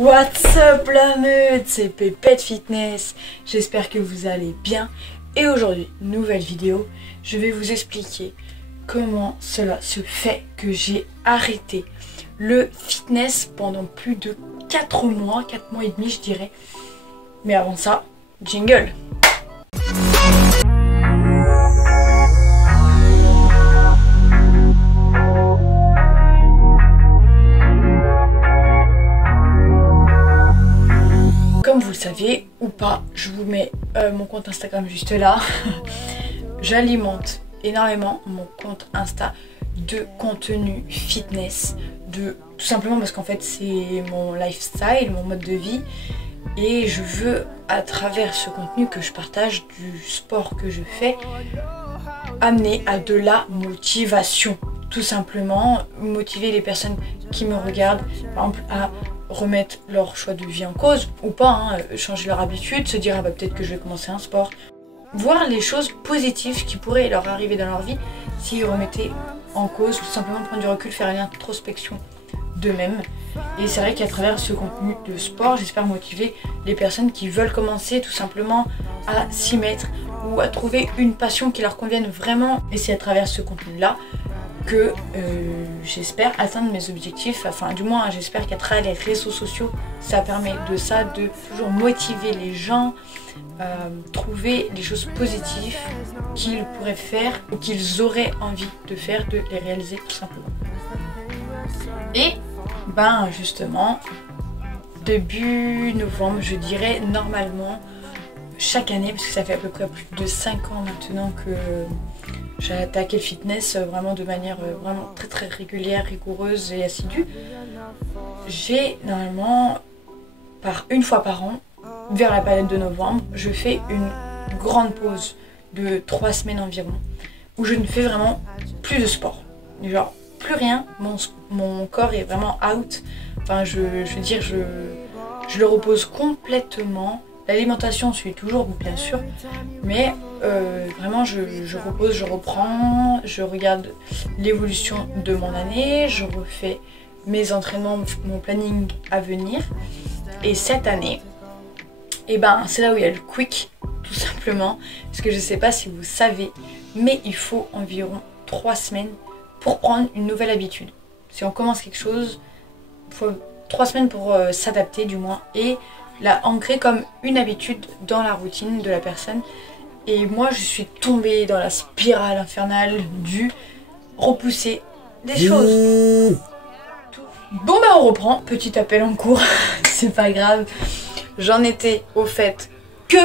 What's up la meute, c'est Pépette Fitness, j'espère que vous allez bien. Et aujourd'hui, nouvelle vidéo, je vais vous expliquer comment cela se fait que j'ai arrêté le fitness pendant plus de 4 mois et demi je dirais. Mais avant ça, jingle. Comme vous le savez ou pas, je vous mets mon compte Instagram juste là. J'alimente énormément mon compte Insta de contenu fitness, tout simplement parce qu'en fait c'est mon lifestyle, mon mode de vie. Et je veux, à travers ce contenu que je partage, du sport que je fais, amener à de la motivation. Tout simplement, motiver les personnes qui me regardent, par exemple, à remettre leur choix de vie en cause, ou pas, hein, changer leur habitude, se dire ah bah, peut-être que je vais commencer un sport. Voir les choses positives qui pourraient leur arriver dans leur vie s'ils remettaient en cause, tout simplement prendre du recul, faire une introspection d'eux-mêmes. Et c'est vrai qu'à travers ce contenu de sport, j'espère motiver les personnes qui veulent commencer tout simplement à s'y mettre ou à trouver une passion qui leur convienne vraiment. Et c'est à travers ce contenu-là que j'espère atteindre mes objectifs, enfin du moins j'espère qu'à travers les réseaux sociaux ça permet de toujours motiver les gens, trouver les choses positives qu'ils pourraient faire ou qu'ils auraient envie de faire, de les réaliser tout simplement. Et ben justement début novembre je dirais normalement chaque année, parce que ça fait à peu près plus de 5 ans maintenant que j'ai attaqué le fitness vraiment de manière vraiment très régulière, rigoureuse et assidue. J'ai normalement, une fois par an, vers la période de novembre, je fais une grande pause de 3 semaines environ, où je ne fais vraiment plus de sport. Genre plus rien, mon corps est vraiment out. Enfin je veux dire, je le repose complètement. L'alimentation suit toujours bien sûr, mais vraiment je repose, je reprends, je regarde l'évolution de mon année, je refais mes entraînements, mon planning à venir. Et cette année, et ben c'est là où il y a le quick, tout simplement, parce que je sais pas si vous savez, mais il faut environ 3 semaines pour prendre une nouvelle habitude. Si on commence quelque chose, il faut 3 semaines pour s'adapter du moins et la ancrer comme une habitude dans la routine de la personne. Et moi je suis tombée dans la spirale infernale du repousser des choses. Bon bah on reprend, petit appel en cours, c'est pas grave. J'en étais au fait que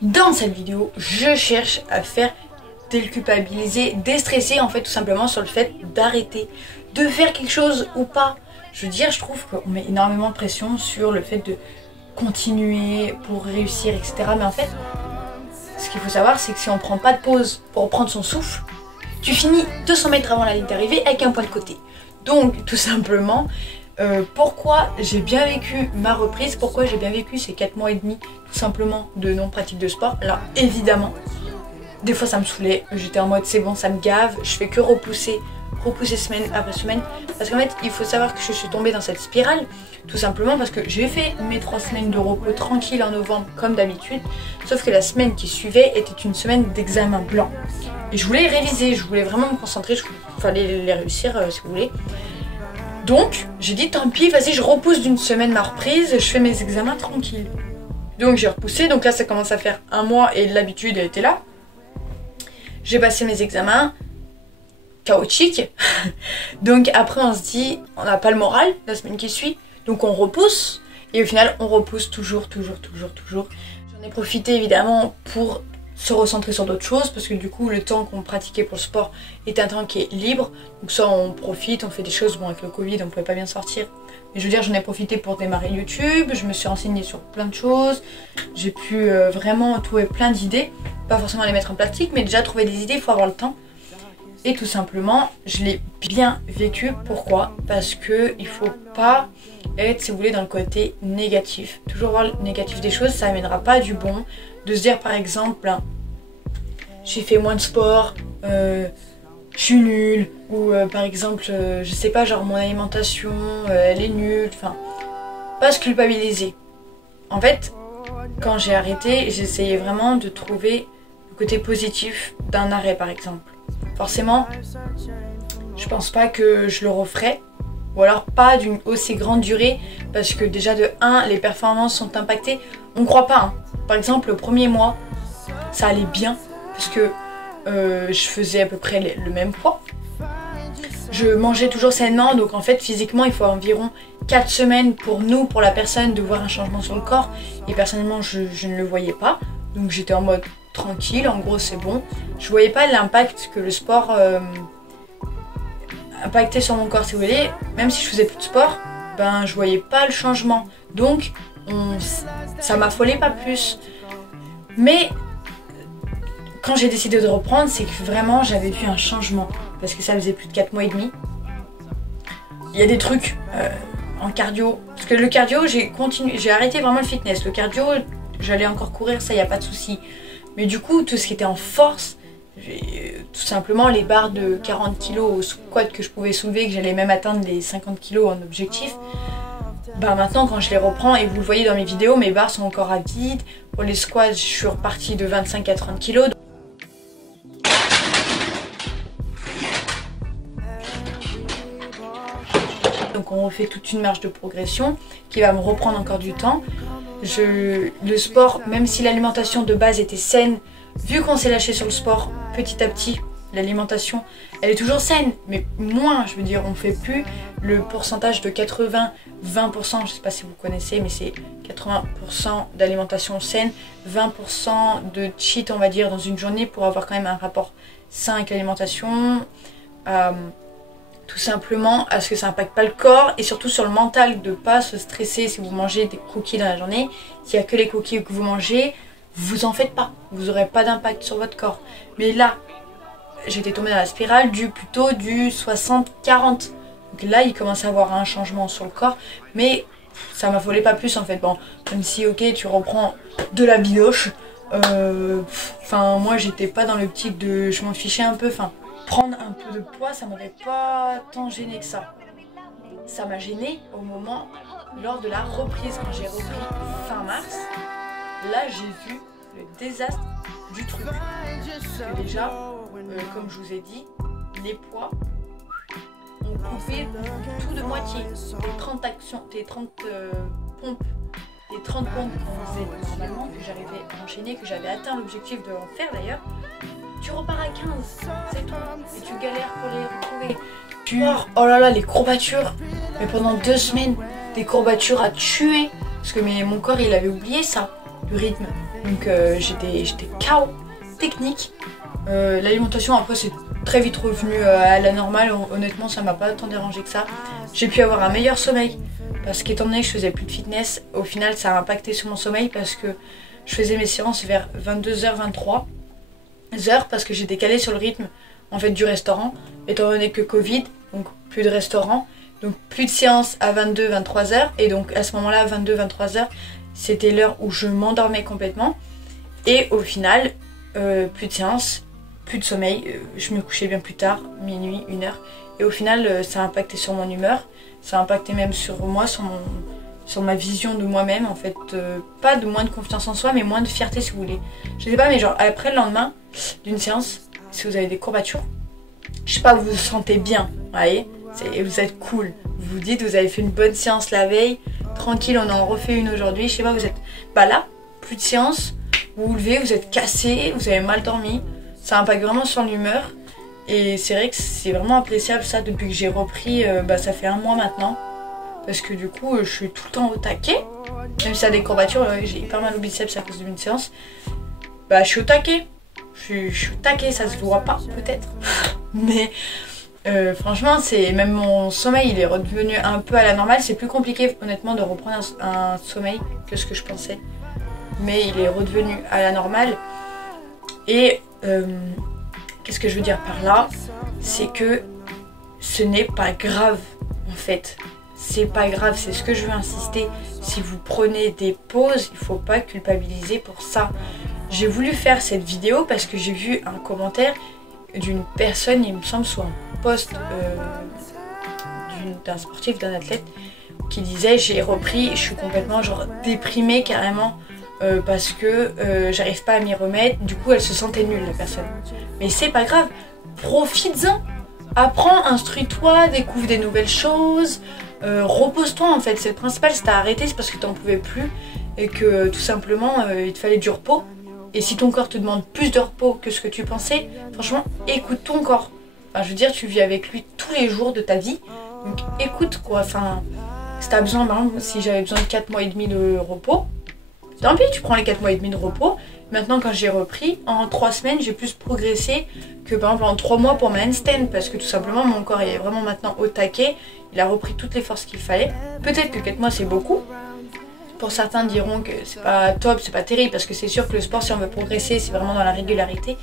dans cette vidéo je cherche à faire déculpabiliser, déstresser en fait tout simplement sur le fait d'arrêter de faire quelque chose ou pas. Je veux dire, je trouve qu'on met énormément de pression sur le fait de continuer pour réussir, etc. Mais en fait, ce qu'il faut savoir, c'est que si on ne prend pas de pause pour reprendre son souffle, tu finis 200 mètres avant la ligne d'arrivée avec un point de côté. Donc, tout simplement, pourquoi j'ai bien vécu ma reprise, pourquoi j'ai bien vécu ces 4 mois et demi, tout simplement, de non-pratique de sport. Alors, évidemment, des fois ça me saoulait, j'étais en mode c'est bon, ça me gave, je fais que repousser semaine après semaine, parce qu'en fait il faut savoir que je suis tombée dans cette spirale tout simplement parce que j'ai fait mes 3 semaines de repos tranquille en novembre comme d'habitude, sauf que la semaine qui suivait était une semaine d'examen blanc et je voulais réviser, je voulais vraiment me concentrer, il fallait les réussir si vous voulez. Donc j'ai dit tant pis, vas-y je repousse d'une semaine ma reprise, je fais mes examens tranquille. Donc j'ai repoussé, donc là ça commence à faire 1 mois et l'habitude était là. J'ai passé mes examens, chaotique. Donc après on se dit, on n'a pas le moral la semaine qui suit, donc on repousse. Et au final on repousse toujours. J'en ai profité évidemment pour se recentrer sur d'autres choses, parce que du coup le temps qu'on pratiquait pour le sport est un temps qui est libre. Donc ça on profite, on fait des choses, bon avec le Covid on pouvait pas bien sortir. Mais je veux dire, j'en ai profité pour démarrer YouTube, je me suis renseignée sur plein de choses, j'ai pu vraiment trouver plein d'idées, pas forcément les mettre en pratique, mais déjà trouver des idées, il faut avoir le temps. Et tout simplement, je l'ai bien vécu. Pourquoi? Parce que il faut pas être, si vous voulez, dans le côté négatif. Toujours voir le négatif des choses, ça n'amènera pas du bon. De se dire par exemple, j'ai fait moins de sport, je suis nulle, ou par exemple, je sais pas, genre mon alimentation, elle est nulle. Enfin, pas se culpabiliser. En fait, quand j'ai arrêté, j'essayais vraiment de trouver le côté positif d'un arrêt par exemple. Forcément, je pense pas que je le referai, ou alors pas d'une aussi grande durée, parce que déjà de 1, les performances sont impactées. On croit pas, hein. Par exemple, le premier mois, ça allait bien, parce que je faisais à peu près le même poids. Je mangeais toujours sainement, donc en fait physiquement il faut environ 4 semaines pour nous, pour la personne, de voir un changement sur le corps. Et personnellement je ne le voyais pas, donc j'étais en mode tranquille, en gros c'est bon. Je voyais pas l'impact que le sport impactait sur mon corps, si vous voulez. Même si je faisais plus de sport, ben je voyais pas le changement. Donc ça m'affolait pas plus. Mais quand j'ai décidé de reprendre, c'est que vraiment j'avais vu un changement. Parce que ça faisait plus de 4 mois et demi. Il y a des trucs en cardio. Parce que le cardio, j'ai arrêté vraiment le fitness. Le cardio, j'allais encore courir, ça y a pas de souci. Mais du coup, tout ce qui était en force, tout simplement les barres de 40 kg au squat que je pouvais soulever, que j'allais même atteindre les 50 kg en objectif. Bah maintenant quand je les reprends, et vous le voyez dans mes vidéos, mes barres sont encore à vide. Pour les squats, je suis repartie de 25 à 30 kg. Donc on refait toute une marche de progression qui va me reprendre encore du temps. Le sport, même si l'alimentation de base était saine, vu qu'on s'est lâché sur le sport petit à petit, l'alimentation elle est toujours saine, mais moins, je veux dire, on fait plus le pourcentage de 80-20%, je sais pas si vous connaissez, mais c'est 80% d'alimentation saine, 20% de cheat on va dire dans une journée pour avoir quand même un rapport sain avec l'alimentation. Tout simplement à ce que ça n'impacte pas le corps et surtout sur le mental, de ne pas se stresser si vous mangez des cookies dans la journée. S'il n'y a que les cookies que vous mangez, vous en faites pas, vous n'aurez pas d'impact sur votre corps. Mais là, j'étais tombée dans la spirale plutôt du 60-40. Donc là, il commence à avoir un changement sur le corps, mais ça m'affolait pas plus en fait. Bon, même si ok, tu reprends de la bidoche, moi j'étais pas dans l'optique de je m'en fichais un peu, prendre un peu de poids, ça m'avait pas tant gêné que ça. Ça m'a gêné au moment, lors de la reprise, quand j'ai repris fin mars. Là, j'ai vu le désastre du truc. Parce que déjà, comme je vous ai dit, les poids ont coupé tout de moitié. Les 30 actions, les 30 pompes, les 30 pompes qu'on faisait normalement, que j'arrivais à enchaîner, que j'avais atteint l'objectif de en faire d'ailleurs. Tu repars à 15, c'est tout. Et tu galères pour les retrouver. Oh là là, les courbatures. Mais pendant 2 semaines, des courbatures à tuer. Parce que mon corps, il avait oublié ça, le rythme. Donc j'étais KO, technique. L'alimentation, après, c'est très vite revenu à la normale. Honnêtement, ça m'a pas tant dérangé que ça. J'ai pu avoir un meilleur sommeil. Parce qu'étant donné que je faisais plus de fitness, au final, ça a impacté sur mon sommeil. Parce que je faisais mes séances vers 22h, 23h. Parce que j'ai décalé sur le rythme en fait du restaurant, étant donné que Covid, donc plus de restaurant, donc plus de séances à 22-23h, et donc à ce moment-là 22-23h c'était l'heure où je m'endormais complètement, et au final plus de séances, plus de sommeil, je me couchais bien plus tard, minuit, 1h, et au final ça a impacté sur mon humeur, ça a impacté même sur moi, sur ma vision de moi-même en fait, pas de moins de confiance en soi mais moins de fierté si vous voulez. Je sais pas, mais genre après le lendemain d'une séance, si vous avez des courbatures, je sais pas, vous vous sentez bien, vous voyez, vous êtes cool, vous vous dites vous avez fait une bonne séance la veille, tranquille on en refait une aujourd'hui, je sais pas, vous êtes, là, plus de séance, vous vous levez, vous êtes cassé, vous avez mal dormi, ça impacte vraiment sur l'humeur, et c'est vrai que c'est vraiment appréciable ça depuis que j'ai repris, ça fait 1 mois maintenant. Parce que du coup, je suis tout le temps au taquet. Même si ça a des courbatures, j'ai hyper mal au biceps à cause d'une séance. Je suis au taquet. Je suis au taquet, ça se voit pas peut-être. Mais franchement, même mon sommeil, il est redevenu un peu à la normale. C'est plus compliqué honnêtement de reprendre un sommeil que ce que je pensais. Mais il est redevenu à la normale. Et qu'est-ce que je veux dire par là? C'est que ce n'est pas grave en fait. C'est pas grave, c'est ce que je veux insister. Si vous prenez des pauses, il faut pas culpabiliser pour ça. J'ai voulu faire cette vidéo parce que j'ai vu un commentaire d'une personne, il me semble, soit un post d'un sportif, d'un athlète, qui disait j'ai repris, je suis complètement genre déprimée carrément parce que j'arrive pas à m'y remettre. Du coup elle se sentait nulle la personne. Mais c'est pas grave, profites-en, apprends, instruis-toi, découvre des nouvelles choses, repose-toi en fait. C'est le principal, si t'as arrêté c'est parce que t'en pouvais plus et que tout simplement il te fallait du repos. Et si ton corps te demande plus de repos que ce que tu pensais, franchement écoute ton corps. Enfin, je veux dire, tu vis avec lui tous les jours de ta vie, donc écoute quoi. Enfin, si t'as besoin, par exemple, si j'avais besoin de 4 mois et demi de repos, tant pis, tu prends les 4 mois et demi de repos. Maintenant, quand j'ai repris, en 3 semaines, j'ai plus progressé que par exemple en 3 mois pour ma handstand, parce que tout simplement, mon corps est vraiment maintenant au taquet. Il a repris toutes les forces qu'il fallait. Peut-être que 4 mois, c'est beaucoup. Pour certains diront que c'est pas top, c'est pas terrible, parce que c'est sûr que le sport, si on veut progresser, c'est vraiment dans la régularité.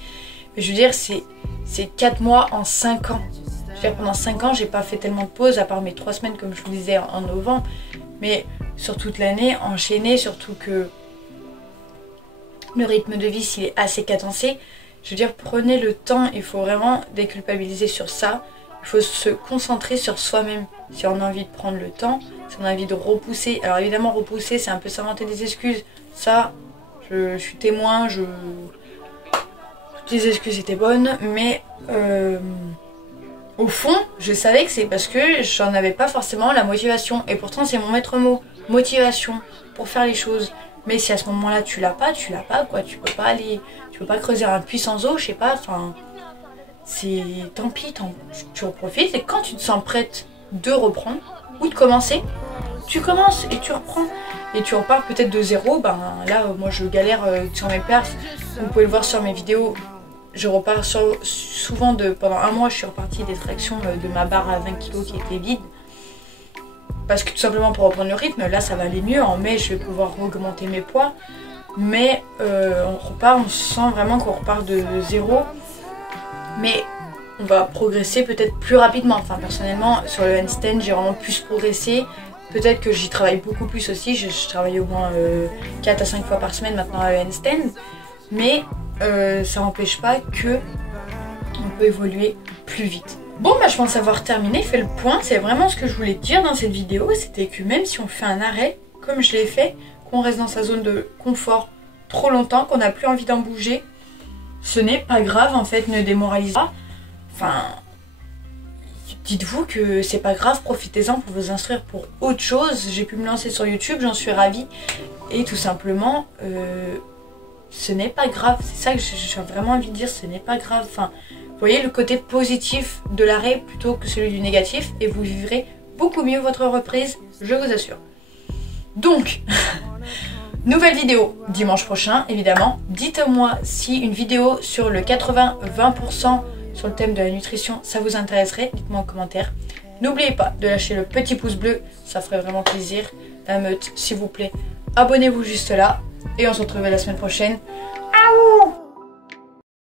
Mais je veux dire, c'est 4 mois en 5 ans. Je veux dire, pendant 5 ans, j'ai pas fait tellement de pauses, à part mes 3 semaines, comme je vous disais, en novembre. Mais sur toute l'année, enchaîné, surtout que le rythme de vie, s'il est assez cadencé, je veux dire, prenez le temps, il faut vraiment déculpabiliser sur ça. Il faut se concentrer sur soi-même. Si on a envie de prendre le temps, si on a envie de repousser. Alors évidemment, repousser, c'est un peu s'inventer des excuses. Ça, je suis témoin, toutes les excuses étaient bonnes, mais au fond, je savais que c'est parce que j'en avais pas forcément la motivation. Et pourtant, c'est mon maître mot, motivation, pour faire les choses. Mais si à ce moment-là, tu l'as pas quoi. Tu peux pas creuser un puits sans eau, je sais pas, enfin... C'est tant pis, tu en profites et quand tu te sens prête de reprendre ou de commencer, tu commences et tu reprends et tu repars peut-être de zéro. Ben là moi je galère sur mes perfs, vous pouvez le voir sur mes vidéos, je repars souvent pendant un mois je suis repartie d'extraction de ma barre à 20 kg qui était vide. Parce que tout simplement pour reprendre le rythme, là ça va aller mieux, en mai je vais pouvoir augmenter mes poids. Mais on sent vraiment qu'on repart de zéro. Mais on va progresser peut-être plus rapidement. Enfin, personnellement, sur le handstand, j'ai vraiment plus progressé. Peut-être que j'y travaille beaucoup plus aussi. Je travaille au moins 4 à 5 fois par semaine maintenant à le handstand. Mais ça n'empêche pas que on peut évoluer plus vite. Bon, bah, je pense avoir terminé, fait le point. C'est vraiment ce que je voulais dire dans cette vidéo. C'était que même si on fait un arrêt, comme je l'ai fait, qu'on reste dans sa zone de confort trop longtemps, qu'on n'a plus envie d'en bouger, ce n'est pas grave en fait, ne démoralisez pas. Enfin, dites-vous que c'est pas grave, profitez-en pour vous instruire pour autre chose. J'ai pu me lancer sur YouTube, j'en suis ravie. Et tout simplement, ce n'est pas grave. C'est ça que j'ai vraiment envie de dire, ce n'est pas grave. Enfin, vous voyez le côté positif de l'arrêt plutôt que celui du négatif et vous vivrez beaucoup mieux votre reprise, je vous assure. Donc... Nouvelle vidéo dimanche prochain, évidemment. Dites-moi si une vidéo sur le 80-20% sur le thème de la nutrition, ça vous intéresserait. Dites-moi en commentaire. N'oubliez pas de lâcher le petit pouce bleu, ça ferait vraiment plaisir. La meute, s'il vous plaît. Abonnez-vous juste là. Et on se retrouve la semaine prochaine